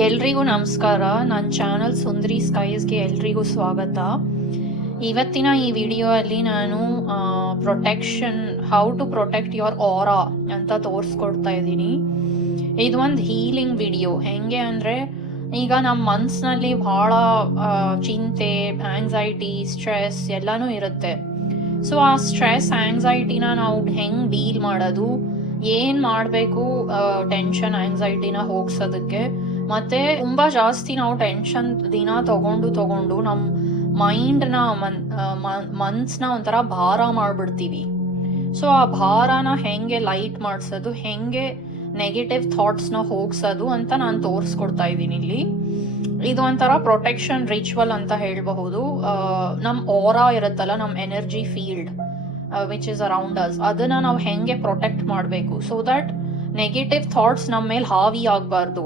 ಎಲ್ರಿಗೂ ನಮಸ್ಕಾರ. ನನ್ನ ಚಾನಲ್ ಸುಂದರಿ ಸ್ಕೈಸ್ಗೆ ಎಲ್ರಿಗೂ ಸ್ವಾಗತ. ಇವತ್ತಿನ ಈ ವಿಡಿಯೋ ಅಲ್ಲಿ ನಾನು ಹೌ ಟು ಪ್ರೊಟೆಕ್ಟ್ ಯುವರ್ ಆರಾ ಅಂತ ತೋರಿಸ್ಕೊಡ್ತಾ ಇದ್ದೀನಿ. ಇದು ಒಂದು ಹೀಲಿಂಗ್ ವಿಡಿಯೋ. ಹೆಂಗೆ ಅಂದರೆ, ಈಗ ನಮ್ಮ ಮನಸ್ಸಿನಲ್ಲಿ ಭಾಳ ಚಿಂತೆ, ಆಂಗ್ಸೈಟಿ, ಸ್ಟ್ರೆಸ್ ಎಲ್ಲನೂ ಇರುತ್ತೆ. ಸೊ ಆ ಸ್ಟ್ರೆಸ್, ಆಂಗ್ಸೈಟಿನ ನಾವು ಹೆಂಗೆ ಡೀಲ್ ಮಾಡೋದು, ಏನು ಮಾಡಬೇಕು ಟೆನ್ಷನ್, ಆಂಗ್ಸೈಟಿನ ಹೋಗ್ಸೋದಕ್ಕೆ. ಮತ್ತು ತುಂಬ ಜಾಸ್ತಿ ನಾವು ಟೆನ್ಷನ್ ದಿನ ತಗೊಂಡು ನಮ್ಮ ಮೈಂಡ್ನ ಮನ್ಸನ್ನ ಒಂಥರ ಭಾರ ಮಾಡಿಬಿಡ್ತೀವಿ. ಸೊ ಆ ಭಾರನ ಹೆಂಗೆ ಲೈಟ್ ಮಾಡಿಸೋದು, ಹೆಂಗೆ ನೆಗೆಟಿವ್ ಥಾಟ್ಸ್ನ ಹೋಗ್ಸೋದು ಅಂತ ನಾನು ತೋರಿಸ್ಕೊಡ್ತಾ ಇದ್ದೀನಿ ಇಲ್ಲಿ. ಇದು ಒಂಥರ ಪ್ರೊಟೆಕ್ಷನ್ ರಿಚುವಲ್ ಅಂತ ಹೇಳಬಹುದು. ನಮ್ಮ ಆರಾ ಇರುತ್ತಲ್ಲ, ನಮ್ಮ energy field which is around us, ಅದನ್ನು ನಾವು ಹೆಂಗೆ ಪ್ರೊಟೆಕ್ಟ್ ಮಾಡಬೇಕು ಸೊ ದಟ್ ನೆಗೆಟಿವ್ ಥಾಟ್ಸ್ ನಮ್ಮ ಮೇಲೆ ಹಾವಿ ಆಗಬಾರ್ದು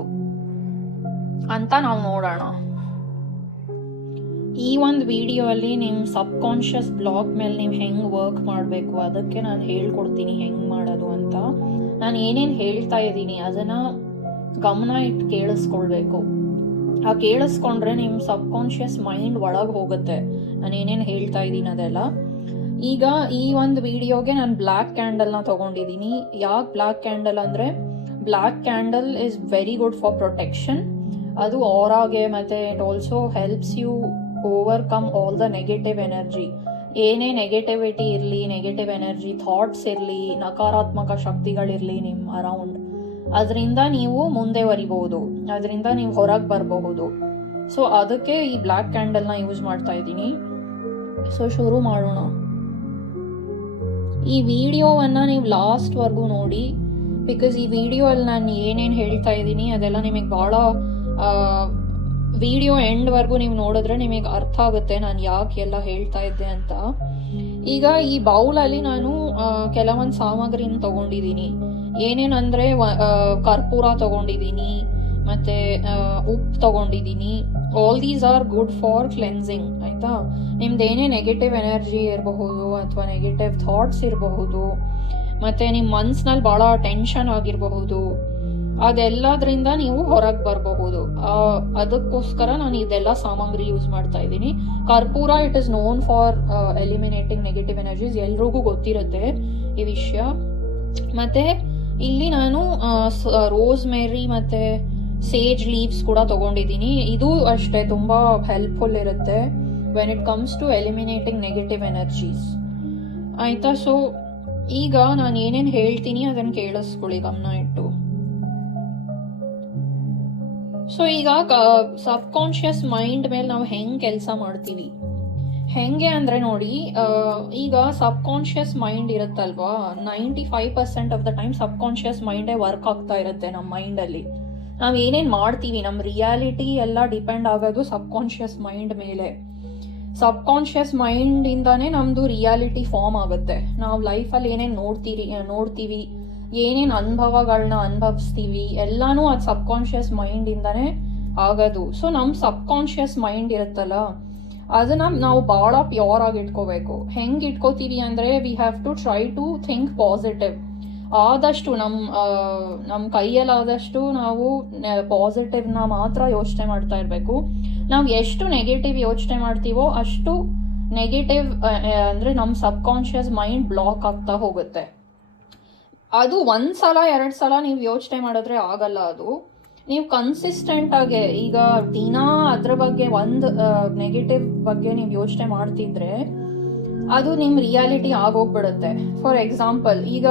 ಅಂತ ನಾವು ನೋಡೋಣ. ಈ ಒಂದು ವಿಡಿಯೋ ಅಲ್ಲಿ ನಿಮ್ಮ ಸಬ್ಕಾನ್ಷಿಯಸ್ ಬ್ಲಾಕ್ ಮೇಲೆ ನೀವು ಹೆಂಗೆ ವರ್ಕ್ ಮಾಡಬೇಕು ಅದಕ್ಕೆ ನಾನು ಹೇಳ್ಕೊಡ್ತೀನಿ ಹೆಂಗೆ ಮಾಡೋದು ಅಂತ. ನಾನು ಏನೇನು ಹೇಳ್ತಾ ಇದ್ದೀನಿ ಅದನ್ನು ಗಮನ ಇಟ್ಟು ಕೇಳಿಸ್ಕೊಳ್ಬೇಕು. ಆ ಕೇಳಿಸ್ಕೊಂಡ್ರೆ ನಿಮ್ಮ ಸಬ್ಕಾನ್ಷಿಯಸ್ ಮೈಂಡ್ ಒಳಗೆ ಹೋಗುತ್ತೆ ನಾನು ಏನೇನು ಹೇಳ್ತಾ ಇದ್ದೀನಿ ಅದೆಲ್ಲ. ಈಗ ಈ ಒಂದು ವಿಡಿಯೋಗೆ ನಾನು ಬ್ಲ್ಯಾಕ್ ಕ್ಯಾಂಡಲ್ನ ತೊಗೊಂಡಿದ್ದೀನಿ. ಯಾಕೆ ಬ್ಲ್ಯಾಕ್ ಕ್ಯಾಂಡಲ್ ಅಂದರೆ, black candle is very good for protection. ಅದು ಆರಾಗೆ, ಮತ್ತು it also helps you overcome all the negative energy. ಏನೇ ನೆಗೆಟಿವಿಟಿ ಇರಲಿ, ನೆಗೆಟಿವ್ ಎನರ್ಜಿ ಥಾಟ್ಸ್ ಇರಲಿ, ನಕಾರಾತ್ಮಕ ಶಕ್ತಿಗಳಿರಲಿ ನಿಮ್ಮ ಅರೌಂಡ್, ಅದರಿಂದ ನೀವು ಮುಂದೆ ಬರಿಬಹುದು, ಅದರಿಂದ ನೀವು ಹೊರಗೆ ಬರಬಹುದು. ಸೊ ಅದಕ್ಕೆ ಈ ಬ್ಲ್ಯಾಕ್ ಕ್ಯಾಂಡಲ್ನ ಯೂಸ್ ಮಾಡ್ತಾ ಇದ್ದೀನಿ. ಸೊ ಶುರು ಮಾಡೋಣ. ಈ ವಿಡಿಯೋವನ್ನು ನೀವು ಲಾಸ್ಟ್ವರೆಗೂ ನೋಡಿ, ಬಿಕಾಸ್ ಈ ವಿಡಿಯೋ ಅಲ್ಲಿ ನಾನು ಏನೇನು ಹೇಳ್ತಾ ಇದ್ದೀನಿ ಅದೆಲ್ಲ ನಿಮಗೆ ಭಾಳ ವಿಡಿಯೋ ಎಂಡ್ವರೆಗೂ ನೀವು ನೋಡಿದ್ರೆ ನಿಮಗೆ ಅರ್ಥ ಆಗುತ್ತೆ ನಾನು ಯಾಕೆ ಎಲ್ಲ ಹೇಳ್ತಾ ಇದ್ದೆ ಅಂತ. ಈಗ ಈ ಬೌಲಲ್ಲಿ ನಾನು ಕೆಲವೊಂದು ಸಾಮಗ್ರಿನ ತೊಗೊಂಡಿದ್ದೀನಿ. ಏನೇನಂದರೆ ಕರ್ಪೂರ ತೊಗೊಂಡಿದ್ದೀನಿ, ಮತ್ತು ಉಪ್ಪು ತೊಗೊಂಡಿದ್ದೀನಿ. All these are good for cleansing, ಆಯಿತಾ. ನಿಮ್ದೇನೇ ನೆಗೆಟಿವ್ ಎನರ್ಜಿ ಇರಬಹುದು ಅಥವಾ ನೆಗೆಟಿವ್ ಥಾಟ್ಸ್ ಇರಬಹುದು, ಮತ್ತು ನಿಮ್ಮ ಮನ್ಸಿನಲ್ಲಿ ಭಾಳ ಟೆನ್ಷನ್ ಆಗಿರಬಹುದು, ಅದೆಲ್ಲದರಿಂದ ನೀವು ಹೊರಗೆ ಬರಬಹುದು. ಅದಕ್ಕೋಸ್ಕರ ನಾನು ಇದೆಲ್ಲ ಸಾಮಗ್ರಿ ಯೂಸ್ ಮಾಡ್ತಾ ಇದ್ದೀನಿ. ಕರ್ಪೂರ it is known for eliminating negative energies, ಎಲ್ರಿಗೂ ಗೊತ್ತಿರುತ್ತೆ ಈ ವಿಷಯ. ಮತ್ತು ಇಲ್ಲಿ ನಾನು ರೋಸ್ಮೆರಿ ಮತ್ತು ಸೇಜ್ ಲೀವ್ಸ್ ಕೂಡ ತೊಗೊಂಡಿದ್ದೀನಿ. ಇದು ಅಷ್ಟೇ ತುಂಬ ಹೆಲ್ಪ್ಫುಲ್ ಇರುತ್ತೆ when it comes to eliminating negative energies, ಆಯಿತಾ. ಸೊ ಈಗ ನಾನು ಏನೇನು ಹೇಳ್ತೀನಿ ಅದನ್ನು ಕೇಳಿಸ್ಕೊಳ್ಳಿ ಗಮನ ಇಟ್ಟು. ಸೊ ಈಗ ಸಬ್ಕಾನ್ಷಿಯಸ್ ಮೈಂಡ್ ಮೇಲೆ ನಾವು ಹೆಂಗೆ ಕೆಲಸ ಮಾಡ್ತೀವಿ, ಹೆಂಗೆ ಅಂದರೆ ನೋಡಿ, ಈಗ ಸಬ್ಕಾನ್ಷಿಯಸ್ ಮೈಂಡ್ ಇರುತ್ತಲ್ವಾ, 95% ಆಫ್ ದ ಟೈಮ್ ಸಬ್ಕಾನ್ಷಿಯಸ್ ಮೈಂಡೇ ವರ್ಕ್ ಆಗ್ತಾ ಇರುತ್ತೆ ನಮ್ಮ ಮೈಂಡಲ್ಲಿ. ನಾವು ಏನೇನು ಮಾಡ್ತೀವಿ, ನಮ್ಮ ರಿಯಾಲಿಟಿ ಎಲ್ಲ ಡಿಪೆಂಡ್ ಆಗೋದು ಸಬ್ಕಾನ್ಷಿಯಸ್ ಮೈಂಡ್ ಮೇಲೆ. ಸಬ್ಕಾನ್ಷಿಯಸ್ ಮೈಂಡಿಂದಾನೇ ನಮ್ಮದು ರಿಯಾಲಿಟಿ ಫಾರ್ಮ್ ಆಗುತ್ತೆ. ನಾವು ಲೈಫಲ್ಲಿ ಏನೇನು ನೋಡ್ತೀವಿ, ಏನೇನು ಅನುಭವಗಳನ್ನ ಅನುಭವಿಸ್ತೀವಿ ಎಲ್ಲನೂ ಅದು ಸಬ್ಕಾನ್ಷಿಯಸ್ ಮೈಂಡಿಂದಾನೇ ಆಗೋದು. ಸೊ ನಮ್ಮ ಸಬ್ಕಾನ್ಷಿಯಸ್ ಮೈಂಡ್ ಇರುತ್ತಲ್ಲ, ಅದನ್ನು ನಾವು ಭಾಳ ಪ್ಯೂರ್ ಆಗಿ ಇಟ್ಕೋಬೇಕು. ಹೆಂಗೆ ಇಟ್ಕೋತೀವಿ ಅಂದರೆ, we have to try to think positive. ಆದಷ್ಟು ನಮ್ಮ ಕೈಯಲ್ಲಾದಷ್ಟು ನಾವು ಪಾಸಿಟಿವ್ನ ಮಾತ್ರ ಯೋಚನೆ ಮಾಡ್ತಾ ಇರಬೇಕು. ನಾವು ಎಷ್ಟು ನೆಗೆಟಿವ್ ಯೋಚನೆ ಮಾಡ್ತೀವೋ ಅಷ್ಟು ನೆಗೆಟಿವ್ ಅಂದರೆ ನಮ್ಮ ಸಬ್ಕಾನ್ಷಿಯಸ್ ಮೈಂಡ್ ಬ್ಲಾಕ್ ಆಗ್ತಾ ಹೋಗುತ್ತೆ. ಅದು 1 ಸಲ 2 ಸಲ ನೀವು ಯೋಚನೆ ಮಾಡಿದ್ರೆ ಆಗಲ್ಲ. ಅದು ನೀವು ಕನ್ಸಿಸ್ಟೆಂಟಾಗಿ ಈಗ ದಿನ ಅದ್ರ ಬಗ್ಗೆ ಒಂದು ನೆಗೆಟಿವ್ ಬಗ್ಗೆ ನೀವು ಯೋಚನೆ ಮಾಡ್ತಿದ್ರೆ ಅದು ನಿಮ್ಮ ರಿಯಾಲಿಟಿ ಆಗೋಗ್ಬಿಡುತ್ತೆ. ಫಾರ್ ಎಕ್ಸಾಂಪಲ್, ಈಗ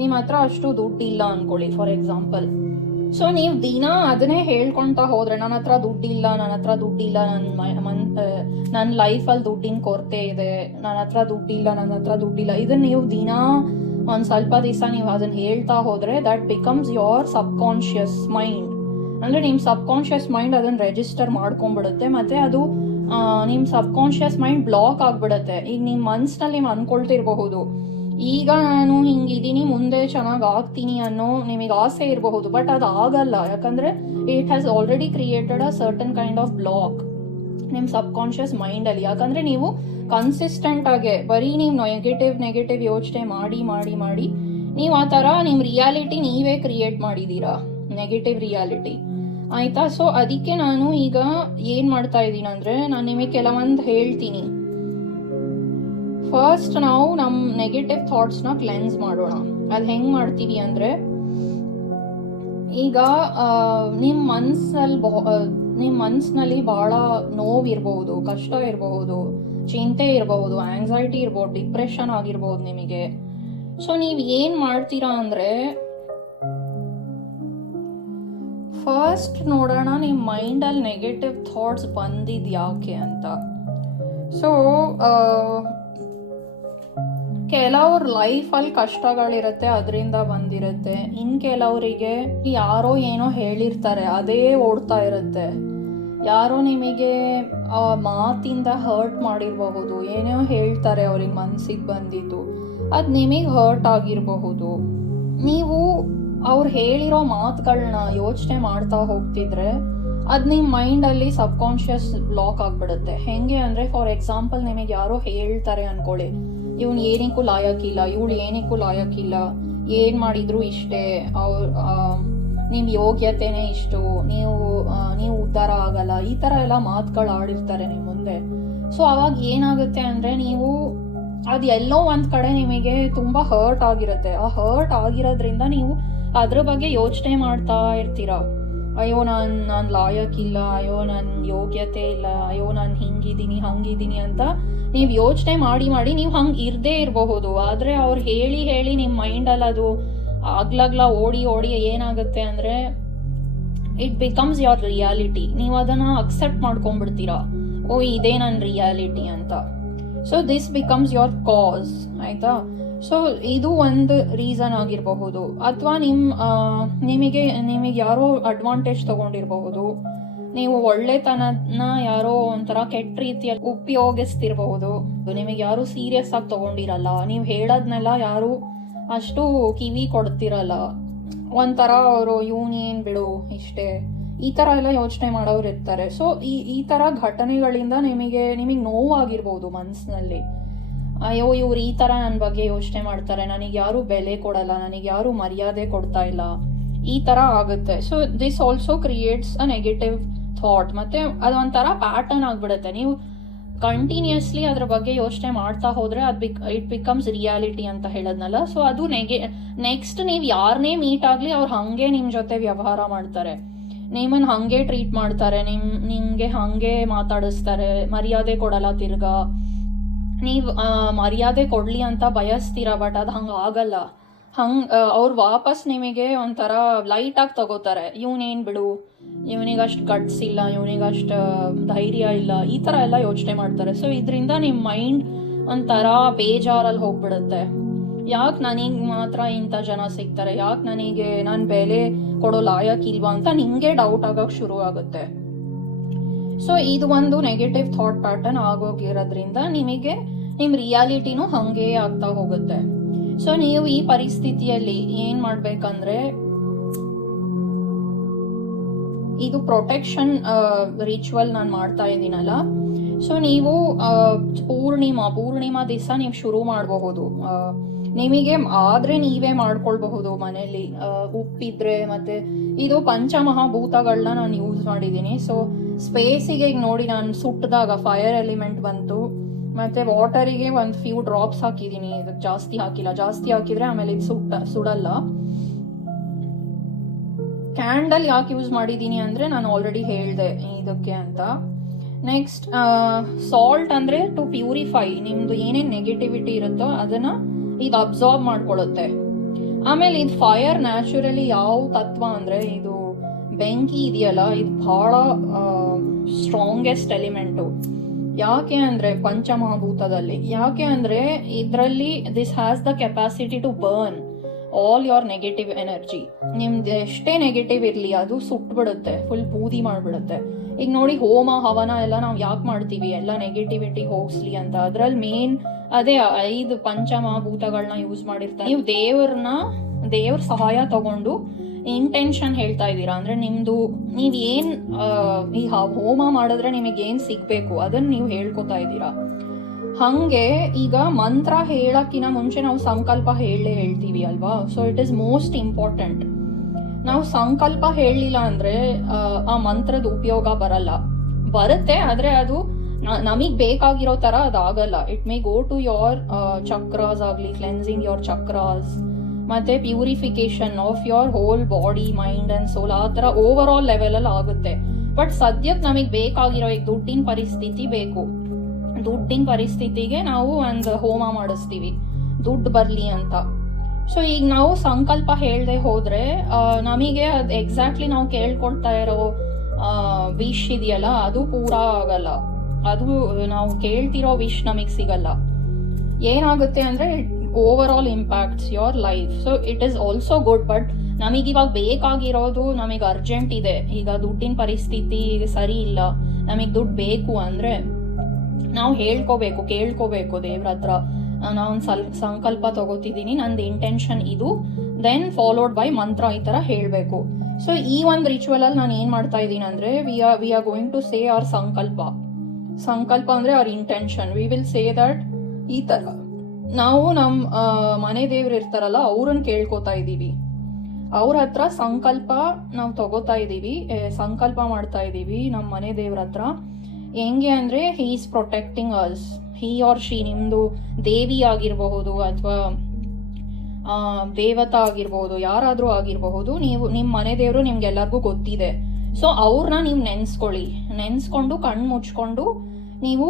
ನಿಮ್ಮ ಹತ್ರ ಅಷ್ಟು ದುಡ್ಡಿಲ್ಲ ಅಂದ್ಕೊಳ್ಳಿ ಫಾರ್ ಎಕ್ಸಾಂಪಲ್. ಸೊ ನೀವು ದಿನ ಅದನ್ನೇ ಹೇಳ್ಕೊಳ್ತಾ ಹೋದರೆ, ನನ್ನ ಹತ್ರ ದುಡ್ಡಿಲ್ಲ, ನನ್ನ ಲೈಫಲ್ಲಿ ದುಡ್ಡಿನ ಕೊರತೆ ಇದೆ, ನನ್ನ ಹತ್ರ ದುಡ್ಡಿಲ್ಲ, ಇದನ್ನು ನೀವು ದಿನ ಒಂದು ಸ್ವಲ್ಪ ದಿವಸ ನೀವು ಅದನ್ನು ಹೇಳ್ತಾ ಹೋದರೆ that becomes your subconscious mind. ಅಂದರೆ ನಿಮ್ಮ ಸಬ್ಕಾನ್ಷಿಯಸ್ ಮೈಂಡ್ ಅದನ್ನು ರಿಜಿಸ್ಟರ್ ಮಾಡ್ಕೊಂಡ್ಬಿಡುತ್ತೆ, ಮತ್ತು ಅದು ನಿಮ್ಮ ಸಬ್ಕಾನ್ಷಿಯಸ್ ಮೈಂಡ್ ಬ್ಲಾಕ್ ಆಗಿಬಿಡುತ್ತೆ. ಈಗ ನಿಮ್ಮ ಮನಸ್ಸಿನಲ್ಲಿ ನೀವು ಅಂದ್ಕೊಳ್ತಿರಬಹುದು, ಈಗ ನಾನು ಹಿಂಗಿದ್ದೀನಿ, ಮುಂದೆ ಚೆನ್ನಾಗಿ ಆಗ್ತೀನಿ ಅನ್ನೋ ನಿಮಗೆ ಆಸೆ ಇರಬಹುದು, ಬಟ್ ಅದು ಆಗಲ್ಲ. ಯಾಕಂದರೆ it has already created a certain kind of block ನಿಮ್ಮ ಸಬ್ಕಾನ್ಷಿಯಸ್ ಮೈಂಡಲ್ಲಿ. ಯಾಕಂದರೆ ನೀವು ಕನ್ಸಿಸ್ಟೆಂಟಾಗೆ ಬರೀ ನೀವು ನೆಗೆಟಿವ್ ಯೋಚನೆ ಮಾಡಿ ನೀವು ಆ ಥರ ನಿಮ್ಮ ರಿಯಾಲಿಟಿ ನೀವೇ ಕ್ರಿಯೇಟ್ ಮಾಡಿದ್ದೀರಾ, ನೆಗೆಟಿವ್ ರಿಯಾಲಿಟಿ. ಆಯಿತಾ. ಸೊ ಅದಕ್ಕೆ ನಾನು ಈಗ ಏನು ಮಾಡ್ತಾ ಇದ್ದೀನಿ ಅಂದರೆ, ನಾನು ನಿಮಗೆ ಕೆಲವೊಂದು ಹೇಳ್ತೀನಿ. ಫಸ್ಟ್ ನಾವು ನಮ್ಮ ನೆಗೆಟಿವ್ ಥಾಟ್ಸ್ನ ಕ್ಲೆನ್ಸ್ ಮಾಡೋಣ. ಅದು ಹೆಂಗೆ ಮಾಡ್ತೀವಿ ಅಂದರೆ, ಈಗ ನಿಮ್ಮ ಮನಸ್ಸಿನಲ್ಲಿ ಭಾಳ ನೋವಿರ್ಬಹುದು, ಕಷ್ಟ ಇರಬಹುದು, ಚಿಂತೆ ಇರಬಹುದು, ಆಂಗ್ಸೈಟಿ ಇರ್ಬೋದು, ಡಿಪ್ರೆಷನ್ ಆಗಿರ್ಬೋದು ನಿಮಗೆ. ಸೊ ನೀವು ಏನು ಮಾಡ್ತೀರಾ ಅಂದರೆ, ಫಸ್ಟ್ ನೋಡೋಣ ನಿಮ್ಮ ಮೈಂಡಲ್ಲಿ ನೆಗೆಟಿವ್ ಥಾಟ್ಸ್ ಬಂದಿದ್ದು ಯಾಕೆ ಅಂತ. ಸೊ ಕೆಲವ್ರ ಲೈಫಲ್ಲಿ ಕಷ್ಟಗಳಿರುತ್ತೆ, ಅದರಿಂದ ಬಂದಿರುತ್ತೆ. ಇನ್ನು ಕೆಲವರಿಗೆ ಯಾರೋ ಏನೋ ಹೇಳಿರ್ತಾರೆ, ಅದೇ ಓಡ್ತಾ ಇರುತ್ತೆ. ಯಾರೋ ನಿಮಗೆ ಮಾತಿಂದ ಹರ್ಟ್ ಮಾಡಿರಬಹುದು, ಏನೋ ಹೇಳ್ತಾರೆ ಅವ್ರಿಗೆ ಮನಸ್ಸಿಗೆ ಬಂದಿದ್ದು, ಅದು ನಿಮಗೆ ಹರ್ಟ್ ಆಗಿರಬಹುದು. ನೀವು ಅವ್ರು ಹೇಳಿರೋ ಮಾತುಗಳನ್ನ ಯೋಚನೆ ಮಾಡ್ತಾ ಹೋಗ್ತಿದ್ರೆ ಅದು ನಿಮ್ಮ ಮೈಂಡಲ್ಲಿ ಸಬ್ಕಾನ್ಷಿಯಸ್ ಬ್ಲಾಕ್ ಆಗಿಬಿಡುತ್ತೆ. ಹೆಂಗೆ ಅಂದರೆ, ಫಾರ್ ಎಕ್ಸಾಂಪಲ್ ನಿಮಗೆ ಯಾರೋ ಹೇಳ್ತಾರೆ ಅಂದ್ಕೊಳ್ಳಿ, ಇವನು ಏನಕ್ಕೂ ಲಾಯಕ್ಕಿಲ್ಲ, ಇವಳು ಏನಕ್ಕೂ ಲಾಯಕ್ಕಿಲ್ಲ, ಏನು ಮಾಡಿದ್ರು ಇಷ್ಟೇ, ನಿಮ್ಮ ಯೋಗ್ಯತೆನೇ ಇಷ್ಟು, ನೀವು ಉದ್ಧಾರ ಆಗಲ್ಲ, ಈ ಥರ ಎಲ್ಲ ಮಾತುಗಳು ಆಡಿರ್ತಾರೆ ನಿಮ್ಮ ಮುಂದೆ. ಸೊ ಅವಾಗ ಏನಾಗುತ್ತೆ ಅಂದರೆ, ನೀವು ಅದು ಎಲ್ಲೋ ಒಂದು ಕಡೆ ನಿಮಗೆ ತುಂಬ ಹರ್ಟ್ ಆಗಿರುತ್ತೆ. ಆ ಹರ್ಟ್ ಆಗಿರೋದ್ರಿಂದ ನೀವು ಅದ್ರ ಬಗ್ಗೆ ಯೋಚನೆ ಮಾಡ್ತಾ ಇರ್ತೀರ. ಅಯ್ಯೋ ನಾನು ಲಾಯಕ್ಕಿಲ್ಲ, ಅಯ್ಯೋ ನನ್ನ ಯೋಗ್ಯತೆ ಇಲ್ಲ, ಅಯ್ಯೋ ನಾನು ಹಿಂಗಿದ್ದೀನಿ ಹಂಗಿದ್ದೀನಿ ಅಂತ ನೀವು ಯೋಚನೆ ಮಾಡಿ ನೀವು ಹಂಗೆ ಇರದೇ ಇರಬಹುದು. ಆದರೆ ಅವ್ರು ಹೇಳಿ ನಿಮ್ಮ ಮೈಂಡಲ್ಲಿ ಅದು ಆಗ್ಲಾಗ್ಲ ಓಡಿ ಏನಾಗುತ್ತೆ ಅಂದರೆ, ಇಟ್ ಬಿಕಮ್ಸ್ ಯುವರ್ ರಿಯಾಲಿಟಿ. ನೀವು ಅದನ್ನು ಅಕ್ಸೆಪ್ಟ್ ಮಾಡ್ಕೊಂಡ್ಬಿಡ್ತೀರಾ, ಓ ಇದೇ ನನ್ನ ರಿಯಾಲಿಟಿ ಅಂತ. ಸೊ ದಿಸ್ ಬಿಕಮ್ಸ್ ಯುವರ್ ಕಾಸ್, ಆಯಿತಾ. ಸೊ ಇದು ಒಂದು ರೀಸನ್ ಆಗಿರಬಹುದು. ಅಥವಾ ನಿಮಗೆ ಯಾರೋ ಅಡ್ವಾಂಟೇಜ್ ತೊಗೊಂಡಿರಬಹುದು, ನೀವು ಒಳ್ಳೆತನನ ಯಾರೋ ಒಂಥರ ಕೆಟ್ಟ ರೀತಿಯಲ್ಲಿ ಉಪಯೋಗಿಸ್ತಿರಬಹುದು. ನಿಮಗೆ ಯಾರು ಸೀರಿಯಸ್ ಆಗಿ ತೊಗೊಂಡಿರಲ್ಲ, ನೀವು ಹೇಳೋದ್ನೆಲ್ಲ ಯಾರು ಅಷ್ಟು ಕಿವಿ ಕೊಡ್ತಿರಲ್ಲ, ಒಂಥರ ಅವರು ಯೂನಿಯನ್ ಬಿಡು ಇಷ್ಟೇ, ಈ ಥರ ಎಲ್ಲ ಯೋಚನೆ ಮಾಡೋರು ಇರ್ತಾರೆ. ಸೊ ಈ ಥರ ಘಟನೆಗಳಿಂದ ನಿಮಗೆ ನೋವಾಗಿರ್ಬೋದು ಮನಸ್ಸಿನಲ್ಲಿ. ಅಯ್ಯೋ ಇವ್ರು ಈ ಥರ ನನ್ನ ಬಗ್ಗೆ ಯೋಚನೆ ಮಾಡ್ತಾರೆ, ನನಗೆ ಯಾರೂ ಬೆಲೆ ಕೊಡಲ್ಲ, ನನಗೆ ಯಾರೂ ಮರ್ಯಾದೆ ಕೊಡ್ತಾ ಇಲ್ಲ, ಈ ಥರ ಆಗುತ್ತೆ. So this also creates a negative thought. ಮತ್ತು ಅದೊಂಥರ ಪ್ಯಾಟರ್ನ್ ಆಗಿಬಿಡುತ್ತೆ. ನೀವು ಕಂಟಿನ್ಯೂಸ್ಲಿ ಅದ್ರ ಬಗ್ಗೆ ಯೋಚನೆ ಮಾಡ್ತಾ ಹೋದರೆ ಇಟ್ ಬಿಕಮ್ಸ್ ರಿಯಾಲಿಟಿ ಅಂತ ಹೇಳೋದ್ನಲ್ಲ. ಸೊ ಅದು ನೆಕ್ಸ್ಟ್ ನೀವು ಯಾರನ್ನೇ ಮೀಟ್ ಆಗಲಿ, ಅವ್ರು ಹಾಗೆ ನಿಮ್ಮ ಜೊತೆ ವ್ಯವಹಾರ ಮಾಡ್ತಾರೆ, ನಿಮ್ಮನ್ನು ಹಾಗೆ ಟ್ರೀಟ್ ಮಾಡ್ತಾರೆ, ನಿಮಗೆ ಹಾಗೆ ಮಾತಾಡಿಸ್ತಾರೆ, ಮರ್ಯಾದೆ ಕೊಡಲ್ಲ ತಿರ್ಗಾ. ನೀವು ಮರ್ಯಾದೆ ಕೊಡಲಿ ಅಂತ ಬಯಸ್ತೀರ, ಬಟ್ ಅದು ಹಂಗೆ ಆಗಲ್ಲ. ಅವ್ರು ವಾಪಸ್ ನಿಮಗೆ ಒಂಥರ ಲೈಟಾಗಿ ತಗೋತಾರೆ. ಇವನೇನು ಬಿಡು, ಇವನಿಗಷ್ಟು ಗಟ್ಸ್ ಇಲ್ಲ, ಇವನಿಗಷ್ಟು ಧೈರ್ಯ ಇಲ್ಲ, ಈ ಥರ ಎಲ್ಲ ಯೋಚನೆ ಮಾಡ್ತಾರೆ. ಸೊ ಇದರಿಂದ ನಿಮ್ಮ ಮೈಂಡ್ ಒಂಥರ ಬೇಜಾರಲ್ಲಿ ಹೋಗ್ಬಿಡುತ್ತೆ. ಯಾಕೆ ನನಗೆ ಮಾತ್ರ ಇಂಥ ಜನ ಸಿಗ್ತಾರೆ, ಯಾಕೆ ನಾನು ಬೆಲೆ ಕೊಡೋ ಲಾಯಕ್ಕಿಲ್ವಾ ಅಂತ ನಿಮಗೆ ಡೌಟ್ ಆಗೋಕ್ಕೆ ಶುರು ಆಗುತ್ತೆ. ಸೊ ಇದು ಒಂದು ನೆಗೆಟಿವ್ ಥಾಟ್ ಪ್ಯಾಟರ್ನ್ ಆಗೋಗಿರೋದ್ರಿಂದ ನಿಮ್ಮ ರಿಯಾಲಿಟಿನೂ ಹಾಗೇ ಆಗ್ತಾ ಹೋಗುತ್ತೆ. ಸೊ ನೀವು ಈ ಪರಿಸ್ಥಿತಿಯಲ್ಲಿ ಏನು ಮಾಡಬೇಕಂದ್ರೆ, ಇದು ಪ್ರೊಟೆಕ್ಷನ್ ರಿಚುವಲ್ ನಾನು ಮಾಡ್ತಾ ಇದ್ದೀನಲ್ಲ, ಸೊ ನೀವು ಪೂರ್ಣಿಮಾ ದಿವಸ ನೀವು ಶುರು ಮಾಡಬಹುದು. ನಿಮಗೆ ಆದರೆ ನೀವೇ ಮಾಡ್ಕೊಳ್ಬಹುದು ಮನೆಯಲ್ಲಿ. ಉಪ್ಪಿದ್ರೆ, ಮತ್ತು ಇದು ಪಂಚಮಹಾಭೂತಗಳನ್ನ ನಾನು ಯೂಸ್ ಮಾಡಿದ್ದೀನಿ. ಸೊ ಸ್ಪೇಸಿಗೆ ಈಗ ನೋಡಿ, ನಾನು ಸುಟ್ಟಿದಾಗ ಫೈರ್ ಎಲಿಮೆಂಟ್ ಬಂತು, ಮತ್ತು ವಾಟರಿಗೆ ಒಂದು ಫ್ಯೂ ಡ್ರಾಪ್ಸ್ ಹಾಕಿದ್ದೀನಿ. ಇದಕ್ಕೆ ಜಾಸ್ತಿ ಹಾಕಿಲ್ಲ, ಜಾಸ್ತಿ ಹಾಕಿದರೆ ಆಮೇಲೆ ಇದು ಸುಡಲ್ಲ. ಕ್ಯಾಂಡಲ್ ಯಾಕೆ ಯೂಸ್ ಮಾಡಿದ್ದೀನಿ ಅಂದರೆ, ನಾನು ಆಲ್ರೆಡಿ ಹೇಳಿದೆ ಇದಕ್ಕೆ ಅಂತ. ನೆಕ್ಸ್ಟ್ ಸಾಲ್ಟ್ ಅಂದರೆ ಟು ಪ್ಯೂರಿಫೈ, ನಿಮ್ಮದು ಏನೇನು ನೆಗೆಟಿವಿಟಿ ಇರುತ್ತೋ ಅದನ್ನು ಇದು ಅಬ್ಸಾರ್ಬ್ ಮಾಡ್ಕೊಳ್ಳುತ್ತೆ. ಆಮೇಲೆ ಇದು ಫೈರ್ ನ್ಯಾಚುರಲಿ ಯಾವ ತತ್ವ ಅಂದರೆ, ಇದು ಬೆಂಕಿ ಇದೆಯಲ್ಲ, ಇದು ಭಾಳ ಸ್ಟ್ರಾಂಗೆಸ್ಟ್ ಎಲಿಮೆಂಟು. ಯಾಕೆ ಅಂದರೆ ಪಂಚಮಹಾಭೂತದಲ್ಲಿ, ಯಾಕೆ ಅಂದರೆ ಇದರಲ್ಲಿ this has the capacity to burn all your negative energy. ನಿಮ್ದು ಎಷ್ಟೇ ನೆಗೆಟಿವ್ ಇರಲಿ ಅದು ಸುಟ್ಬಿಡುತ್ತೆ, ಫುಲ್ ಬೂದಿ ಮಾಡಿಬಿಡುತ್ತೆ. ಈಗ ನೋಡಿ, ಹೋಮ ಹವನ ಎಲ್ಲ ನಾವು ಯಾಕೆ ಮಾಡ್ತೀವಿ, ಎಲ್ಲ ನೆಗೆಟಿವಿಟಿ ಹೋಗಿಸ್ಲಿ ಅಂತ. ಅದರಲ್ಲಿ ಮೇನ್ ಅದೇ 5 ಪಂಚಮಹಾಭೂತಗಳನ್ನ ಯೂಸ್ ಮಾಡಿರ್ತಾರೆ. ನೀವು ದೇವ್ರ ಸಹಾಯ ತಗೊಂಡು ಇಂಟೆನ್ಷನ್ ಹೇಳ್ತಾ ಇದ್ದೀರಾ ಅಂದರೆ, ನೀವೇನು ಈ ಹೋಮ ಮಾಡಿದ್ರೆ ನಿಮಗೇನು ಸಿಗಬೇಕು ಅದನ್ನು ನೀವು ಹೇಳ್ಕೊತಾ ಇದ್ದೀರಾ. ಹಾಗೆ ಈಗ ಮಂತ್ರ ಹೇಳೋಕ್ಕಿಂತ ಮುಂಚೆ ನಾವು ಸಂಕಲ್ಪ ಹೇಳ್ತೀವಿ ಅಲ್ವಾ. So it is most important. ನಾವು ಸಂಕಲ್ಪ ಹೇಳಲಿಲ್ಲ ಅಂದರೆ ಆ ಮಂತ್ರದ ಉಪಯೋಗ ಬರುತ್ತೆ, ಆದರೆ ಅದು ನಮಗೆ ಬೇಕಾಗಿರೋ ಥರ ಅದಾಗಲ್ಲ. It may go to your chakras ಆಗಲಿ, ಕ್ಲೆನ್ಸಿಂಗ್ ಯೋರ್ ಚಕ್ರಾಸ್, ಮತ್ತು purification of your whole body, mind and soul, ಆ ಥರ ಓವರ್ ಆಲ್ ಲೆವೆಲಲ್ಲಿ ಆಗುತ್ತೆ. ಬಟ್ ಸದ್ಯಕ್ಕೆ ನಮಗೆ ಬೇಕಾಗಿರೋ ಈಗ ದುಡ್ಡಿನ ಪರಿಸ್ಥಿತಿ ಬೇಕು. ದುಡ್ಡಿನ ಪರಿಸ್ಥಿತಿಗೆ ನಾವು ಒಂದು ಹೋಮ ಮಾಡಿಸ್ತೀವಿ ದುಡ್ಡು ಬರಲಿ ಅಂತ. ಸೊ ಈಗ ನಾವು ಸಂಕಲ್ಪ ಹೇಳದೆ ಹೋದರೆ ನಮಗೆ ಅದು ಎಕ್ಸಾಕ್ಟ್ಲಿ ನಾವು ಕೇಳ್ಕೊಳ್ತಾ ಇರೋ ವಿಶ್ ಇದೆಯಲ್ಲ ಅದು ಪೂರ ಆಗಲ್ಲ. ಅದು ನಾವು ಕೇಳ್ತಿರೋ ವಿಶ್ ನಮಗೆ ಸಿಗಲ್ಲ. ಏನಾಗುತ್ತೆ ಅಂದರೆ overall impacts your life. So it is also good, but ನಮಗಿವಾಗ ಬೇಕಾಗಿರೋದು ನಮಗೆ ಅರ್ಜೆಂಟ್ ಇದೆ. ಈಗ ದುಡ್ಡಿನ ಪರಿಸ್ಥಿತಿ ಸರಿ ಇಲ್ಲ, ನಮಗೆ ದುಡ್ಡು ಬೇಕು ಅಂದರೆ ನಾವು ಕೇಳ್ಕೋಬೇಕು ದೇವ್ರ ಹತ್ರ. ನಾನು ಸಂಕಲ್ಪ ತಗೋತಿದ್ದೀನಿ, ನಂದು ಇಂಟೆನ್ಷನ್ ಇದು, ದೆನ್ ಫಾಲೋಡ್ ಬೈ ಮಂತ್ರ, ಈ ಥರ ಹೇಳಬೇಕು. ಸೊ ಈ ಒಂದು ರಿಚುವಲಲ್ಲಿ ನಾನು ಏನು ಮಾಡ್ತಾ ಇದ್ದೀನಿ ಅಂದರೆ we are going to say our sankalp ಅಂದರೆ our intention. We will say that ಈ ಥರ ನಾವು ನಮ್ಮ ಮನೆ ದೇವ್ರು ಇರ್ತಾರಲ್ಲ ಅವ್ರನ್ನ ಕೇಳ್ಕೊತಾ ಇದ್ದೀವಿ, ಅವ್ರ ಹತ್ರ ಸಂಕಲ್ಪ ನಾವು ತಗೋತಾ ಇದ್ದೀವಿ, ಸಂಕಲ್ಪ ಮಾಡ್ತಾ ಇದ್ದೀವಿ ನಮ್ಮ ಮನೆ ದೇವ್ರ ಹತ್ರ. ಹೆಂಗೆ ಅಂದರೆ he is protecting us, he or she, ನಿಮ್ಮದು ದೇವಿ ಆಗಿರಬಹುದು ಅಥವಾ ದೇವತಾ ಆಗಿರ್ಬೋದು, ಯಾರಾದರೂ ಆಗಿರಬಹುದು, ನಿಮ್ಮ ಮನೆ ದೇವರು ನಿಮ್ಗೆಲ್ಲರಿಗೂ ಗೊತ್ತಿದೆ. ಸೊ ಅವ್ರನ್ನ ನೀವು ನೆನೆಸ್ಕೊಂಡು ಕಣ್ಣು ಮುಚ್ಕೊಂಡು ನೀವು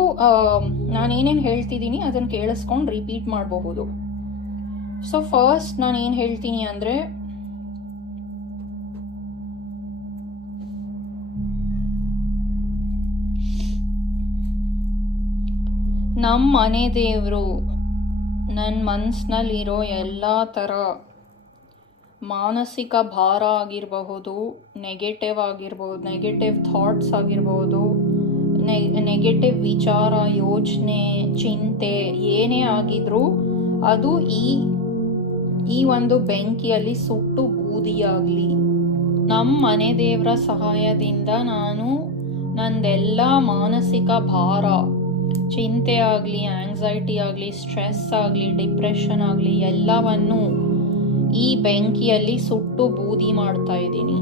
ನಾನೇನೇನು ಹೇಳ್ತಿದ್ದೀನಿ ಅದನ್ನು ಕೇಳಿಸ್ಕೊಂಡು ರಿಪೀಟ್ ಮಾಡಬಹುದು. ಸೊ ಫಸ್ಟ್ ನಾನು ಏನು ಹೇಳ್ತೀನಿ ಅಂದರೆ, ನಮ್ಮ ಮನೆ ದೇವರು ನನ್ನ ಮನಸ್ಸಿನಲ್ಲಿರೋ ಎಲ್ಲ ಥರ ಮಾನಸಿಕ ಭಾರ ಆಗಿರಬಹುದು, ನೆಗೆಟಿವ್ ಥಾಟ್ಸ್ ಆಗಿರ್ಬೋದು, ನೆಗೆಟಿವ್ ವಿಚಾರ, ಯೋಚನೆ, ಚಿಂತೆ ಏನೇ ಆಗಿದ್ರೂ ಅದು ಈ ಒಂದು ಬೆಂಕಿಯಲ್ಲಿ ಸುಟ್ಟು ಬೂದಿಯಾಗಲಿ. ನಮ್ಮ ಮನೆ ದೇವರ ಸಹಾಯದಿಂದ ನಾನು ನಂದೆಲ್ಲ ಮಾನಸಿಕ ಭಾರ, ಚಿಂತೆ ಆಗಲಿ, ಆಂಗ್ಸೈಟಿ ಆಗಲಿ, ಸ್ಟ್ರೆಸ್ ಆಗಲಿ, ಡಿಪ್ರೆಷನ್ ಆಗಲಿ ಎಲ್ಲವನ್ನು ಈ ಬೆಂಕಿಯಲ್ಲಿ ಸುಟ್ಟು ಬೂದಿ ಮಾಡ್ತಾ ಇದ್ದೀನಿ.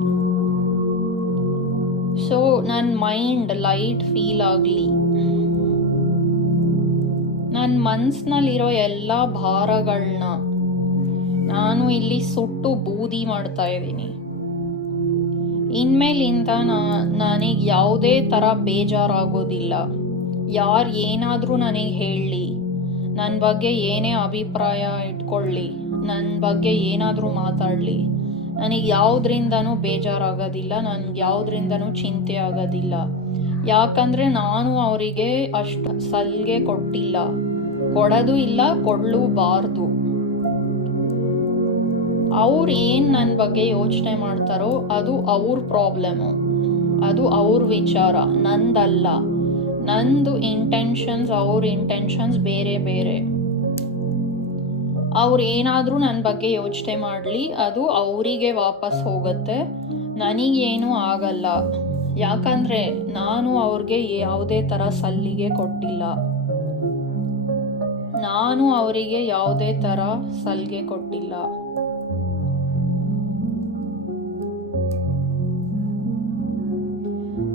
ಸೊ ನನ್ನ ಮೈಂಡ್ ಲೈಟ್ ಫೀಲ್ ಆಗಲಿ, ನನ್ನ ಮನಸ್ಸಿನಲ್ಲಿರೋ ಎಲ್ಲ ಭಾರಗಳನ್ನ ನಾನು ಇಲ್ಲಿ ಸುಟ್ಟು ಬೂದಿ ಮಾಡ್ತಾ ಇದ್ದೀನಿ. ಇನ್ಮೇಲಿಂದ ನನಗೆ ಯಾವುದೇ ಥರ ಬೇಜಾರಾಗೋದಿಲ್ಲ. ಯಾರು ಏನಾದರೂ ನನಗೆ ಹೇಳಲಿ, ನನ್ನ ಬಗ್ಗೆ ಏನೇ ಅಭಿಪ್ರಾಯ ಇಟ್ಕೊಳ್ಳಿ, ನನ್ನ ಬಗ್ಗೆ ಏನಾದರೂ ಮಾತಾಡಲಿ, ನನಗೆ ಯಾವುದರಿಂದನೂ ಬೇಜಾರಾಗೋದಿಲ್ಲ, ನನಗೆ ಯಾವುದರಿಂದನೂ ಚಿಂತೆ ಆಗೋದಿಲ್ಲ. ಯಾಕಂದರೆ ನಾನು ಅವರಿಗೆ ಅಷ್ಟು ಸಲಿಗೆ ಕೊಡೋದು ಇಲ್ಲ, ಕೊಡಲೂಬಾರ್ದು. ಅವ್ರು ಏನು ನನ್ನ ಬಗ್ಗೆ ಯೋಚನೆ ಮಾಡ್ತಾರೋ ಅದು ಅವ್ರ ಪ್ರಾಬ್ಲಮ್ಮು, ಅದು ಅವ್ರ ವಿಚಾರ, ನಂದಲ್ಲ. ನಂದು ಇಂಟೆನ್ಷನ್ಸ್, ಅವ್ರ ಇಂಟೆನ್ಷನ್ಸ್ ಬೇರೆ ಬೇರೆ. ಅವ್ರು ಏನಾದರೂ ನನ್ನ ಬಗ್ಗೆ ಯೋಚನೆ ಮಾಡಲಿ, ಅದು ಅವರಿಗೆ ವಾಪಸ್ ಹೋಗುತ್ತೆ, ನನಗೇನೂ ಆಗಲ್ಲ. ಯಾಕಂದರೆ ನಾನು ಅವ್ರಿಗೆ ಯಾವುದೇ ಥರ ಸಲಿಗೆ ಕೊಟ್ಟಿಲ್ಲ.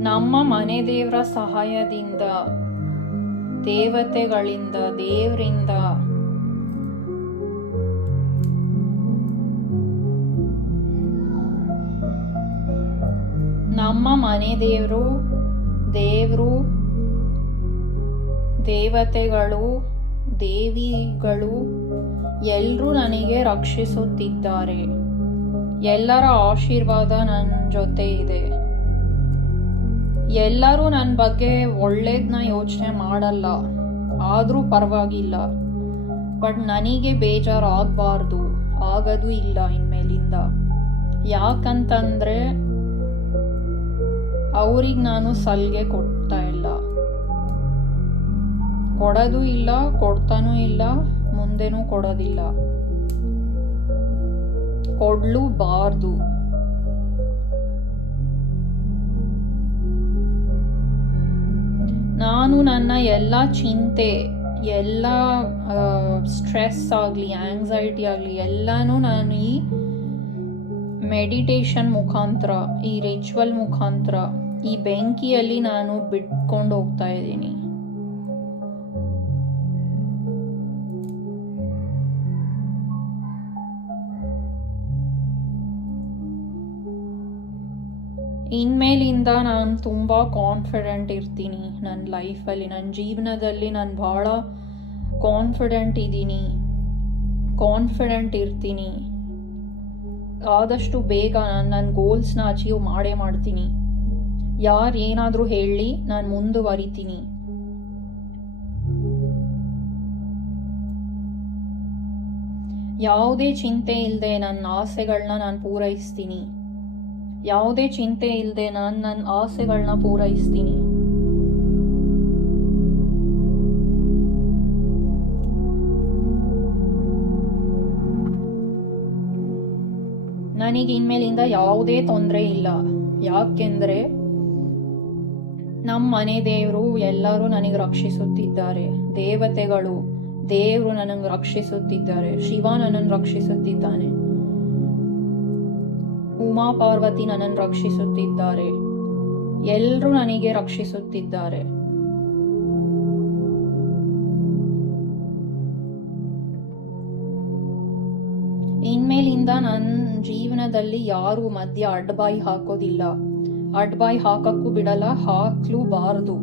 ನಮ್ಮ ಮನೆ ದೇವರ ಸಹಾಯದಿಂದ, ದೇವತೆಗಳಿಂದ, ದೇವರಿಂದ ನಮ್ಮ ಮನೆ ದೇವರು, ದೇವತೆಗಳು, ದೇವಿಗಳು ಎಲ್ಲರೂ ನನಗೆ ರಕ್ಷಿಸುತ್ತಿದ್ದಾರೆ. ಎಲ್ಲರ ಆಶೀರ್ವಾದ ನನ್ನ ಜೊತೆ ಇದೆ. ಎಲ್ಲರೂ ನನ್ನ ಬಗ್ಗೆ ಒಳ್ಳೇದನ್ನ ಯೋಚನೆ ಮಾಡಲ್ಲ, ಆದರೂ ಪರವಾಗಿಲ್ಲ. ಬಟ್ ನನಗೆ ಬೇಜಾರಾಗಬಾರ್ದು, ಆಗೋದು ಇಲ್ಲ ಇನ್ಮೇಲಿಂದ. ಯಾಕಂತಂದರೆ ಅವ್ರಿಗೆ ನಾನು ಸಲಿಗೆ ಕೊಡ್ತಾ ಇಲ್ಲ, ಕೊಡೋದು ಇಲ್ಲ, ಕೊಡ್ತಾನೂ ಇಲ್ಲ, ಮುಂದೆನೂ ಕೊಡೋದಿಲ್ಲ, ಕೊಡಲೂಬಾರ್ದು. ನಾನು ನನ್ನ ಎಲ್ಲ ಚಿಂತೆ, ಎಲ್ಲ ಸ್ಟ್ರೆಸ್ ಆಗಲಿ, ಆಂಗ್ಸೈಟಿ ಆಗಲಿ ಎಲ್ಲನೂ ನಾನು ಈ ಮೆಡಿಟೇಷನ್ ಮುಖಾಂತರ, ಈ ರಿಚುವಲ್ ಮುಖಾಂತರ ಈ ಬೆಂಕಿಯಲ್ಲಿ ನಾನು ಬಿಟ್ಕೊಂಡು ಹೋಗ್ತಾ ಇದ್ದೀನಿ. ಇನ್ಮೇಲಿಂದ ನಾನು ತುಂಬ ಕಾನ್ಫಿಡೆಂಟ್ ಇರ್ತೀನಿ ನನ್ನ ಲೈಫಲ್ಲಿ, ನನ್ನ ಜೀವನದಲ್ಲಿ ನಾನು ಭಾಳ ಕಾನ್ಫಿಡೆಂಟ್ ಇರ್ತೀನಿ. ಆದಷ್ಟು ಬೇಗ ನನ್ನ ಗೋಲ್ಸ್ನ ಅಚೀವ್ ಮಾಡ್ತೀನಿ. ಯಾರು ಏನಾದರೂ ಹೇಳಲಿ ನಾನು ಮುಂದುವರಿತೀನಿ. ಯಾವುದೇ ಚಿಂತೆ ಇಲ್ಲದೆ ನನ್ನ ಆಸೆಗಳನ್ನ ನಾನು ಪೂರೈಸ್ತೀನಿ. ಯಾವುದೇ ಚಿಂತೆ ಇಲ್ಲದೆ ನಾನು ನನ್ನ ಆಸೆಗಳನ್ನ ಪೂರೈಸ್ತೀನಿ. ನನಗೆ ಇನ್ಮೇಲಿಂದ ಯಾವುದೇ ತೊಂದರೆ ಇಲ್ಲ. ಯಾಕೆಂದರೆ ನಮ್ಮ ಮನೆ ದೇವರು ಎಲ್ಲರೂ ನನಗೆ ರಕ್ಷಿಸುತ್ತಿದ್ದಾರೆ. ದೇವರು ನನಗೆ ರಕ್ಷಿಸುತ್ತಿದ್ದಾರೆ. ಶಿವ ನನ್ನನ್ನು ರಕ್ಷಿಸುತ್ತಿದ್ದಾನೆ. ಉಮಾ ಪಾರ್ವತಿ ನನ್ನನ್ನು ರಕ್ಷಿಸುತ್ತಿದ್ದಾರೆ. ಎಲ್ಲರೂ ನನಗೆ ರಕ್ಷಿಸುತ್ತಿದ್ದಾರೆ. ಇನ್ಮೇಲಿಂದ ನನ್ನ ಜೀವನದಲ್ಲಿ ಯಾರು ಮಧ್ಯ ಅಡ್ಡಬಾಯಿ ಹಾಕೋದಿಲ್ಲ. ಅಡ್ಡಬಾಯಿ ಹಾಕಕ್ಕೂ ಬಿಡಲ್ಲ, ಹಾಕ್ಲೂಬಾರದು.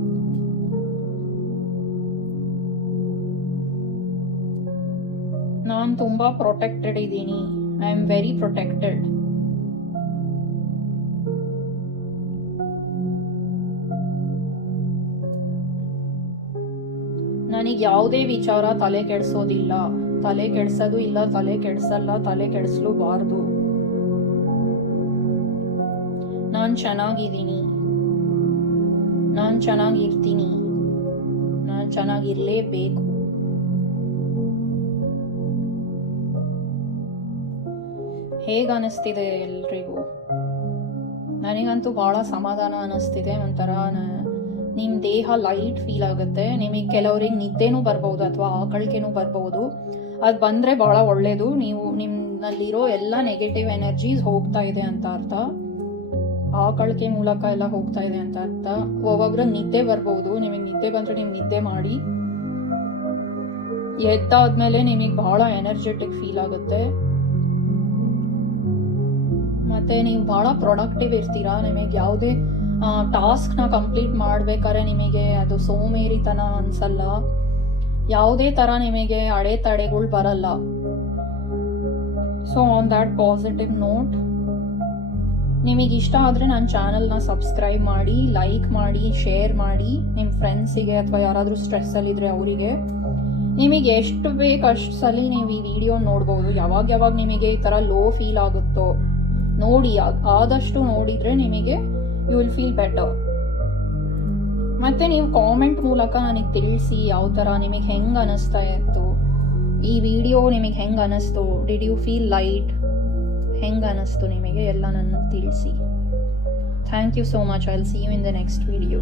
ನಾನು ತುಂಬಾ ಪ್ರೊಟೆಕ್ಟೆಡ್ ಇದ್ದೀನಿ. I am very protected. ನನಗೆ ಯಾವುದೇ ವಿಚಾರ ತಲೆ ಕೆಡಿಸೋದಿಲ್ಲ. ತಲೆ ಕೆಡಿಸೋದು ಇಲ್ಲ, ತಲೆ ಕೆಡಿಸಲ್ಲ, ತಲೆ ಕೆಡಿಸ್ಲೂಬಾರ್ದು. ನಾನು ಚೆನ್ನಾಗಿದ್ದೀನಿ, ನಾನು ಚೆನ್ನಾಗಿರ್ತೀನಿ, ನಾನು ಚೆನ್ನಾಗಿರ್ಲೇಬೇಕು. ಹೇಗೆ ಅನಿಸ್ತಿದೆ ಎಲ್ರಿಗೂ? ನನಗಂತೂ ಭಾಳ ಸಮಾಧಾನ ಅನ್ನಿಸ್ತಿದೆ. ಒಂಥರ ನಿಮ್ಮ ದೇಹ ಲೈಟ್ ಫೀಲ್ ಆಗುತ್ತೆ. ನಿಮಗೆ ಕೆಲವ್ರಿಗೆ ನಿದ್ದೆನೂ ಬರ್ಬೋದು ಅಥವಾ ಆಕಳಿಕೆನೂ ಬರ್ಬೋದು. ಅದು ಬಂದರೆ ಭಾಳ ಒಳ್ಳೆಯದು. ನೀವು ನಿಮ್ಮಲ್ಲಿರೋ ಎಲ್ಲ ನೆಗೆಟಿವ್ ಎನರ್ಜೀಸ್ ಹೋಗ್ತಾ ಇದೆ ಅಂತ ಅರ್ಥ. ಆಕಳಿಕೆ ಮೂಲಕ ಎಲ್ಲ ಹೋಗ್ತಾ ಇದೆ ಅಂತ ಅರ್ಥ. ಒಬ್ಬೊಬ್ರಿಗೆ ನಿದ್ದೆ ಬರ್ಬೋದು. ನಿಮಗೆ ನಿದ್ದೆ ಬಂದರೆ ನೀವು ನಿದ್ದೆ ಮಾಡಿ. ಎದ್ದಾದ್ಮೇಲೆ ನಿಮಗೆ ಭಾಳ ಎನರ್ಜೆಟಿಕ್ ಫೀಲ್ ಆಗುತ್ತೆ. ಮತ್ತು ನೀವು ಭಾಳ ಪ್ರೊಡಕ್ಟಿವ್ ಇರ್ತೀರಾ. ನಿಮಗೆ ಯಾವುದೇ ಟಾಸ್ಕ್ನ ಕಂಪ್ಲೀಟ್ ಮಾಡಬೇಕಾದ್ರೆ ನಿಮಗೆ ಅದು ಸೋಮೇರಿತನ ಅನಿಸಲ್ಲ. ಯಾವುದೇ ಥರ ನಿಮಗೆ ಅಡೆತಡೆಗಳು ಬರಲ್ಲ. So on that positive note, ನಿಮಗೆ ಇಷ್ಟ ಆದರೆ ನನ್ನ ಚಾನಲ್ನ ಸಬ್ಸ್ಕ್ರೈಬ್ ಮಾಡಿ, ಲೈಕ್ ಮಾಡಿ, ಶೇರ್ ಮಾಡಿ ನಿಮ್ಮ ಫ್ರೆಂಡ್ಸಿಗೆ ಅಥವಾ ಯಾರಾದರೂ ಸ್ಟ್ರೆಸ್ಸಲ್ಲಿದ್ದರೆ ಅವರಿಗೆ. ನಿಮಗೆ ಎಷ್ಟು ಬೇಕು ಅಷ್ಟು ಸಲ ನೀವು ಈ ವಿಡಿಯೋ ನೋಡ್ಬೋದು. ಯಾವಾಗ ನಿಮಗೆ ಈ ಥರ ಲೋ ಫೀಲ್ ಆಗುತ್ತೋ ನೋಡಿ. ಆದಷ್ಟು ನೋಡಿದರೆ ನಿಮಗೆ ಯು ವಿಲ್ ಫೀಲ್ ಬೆಟರ್. ಮತ್ತು ನೀವು ಕಾಮೆಂಟ್ ಮೂಲಕ ನನಗೆ ತಿಳಿಸಿ ಯಾವ ಥರ ನಿಮಗೆ ಹೆಂಗೆ ಅನ್ನಿಸ್ತಾ ಇತ್ತು ಈ ವಿಡಿಯೋ. ನಿಮಗೆ ಹೆಂಗೆ ಅನ್ನಿಸ್ತು? Did you feel light? ಹೆಂಗೆ ಅನ್ನಿಸ್ತು ನಿಮಗೆ ಎಲ್ಲ ನನ್ನ ತಿಳಿಸಿ. Thank you so much. I will see you in the next video.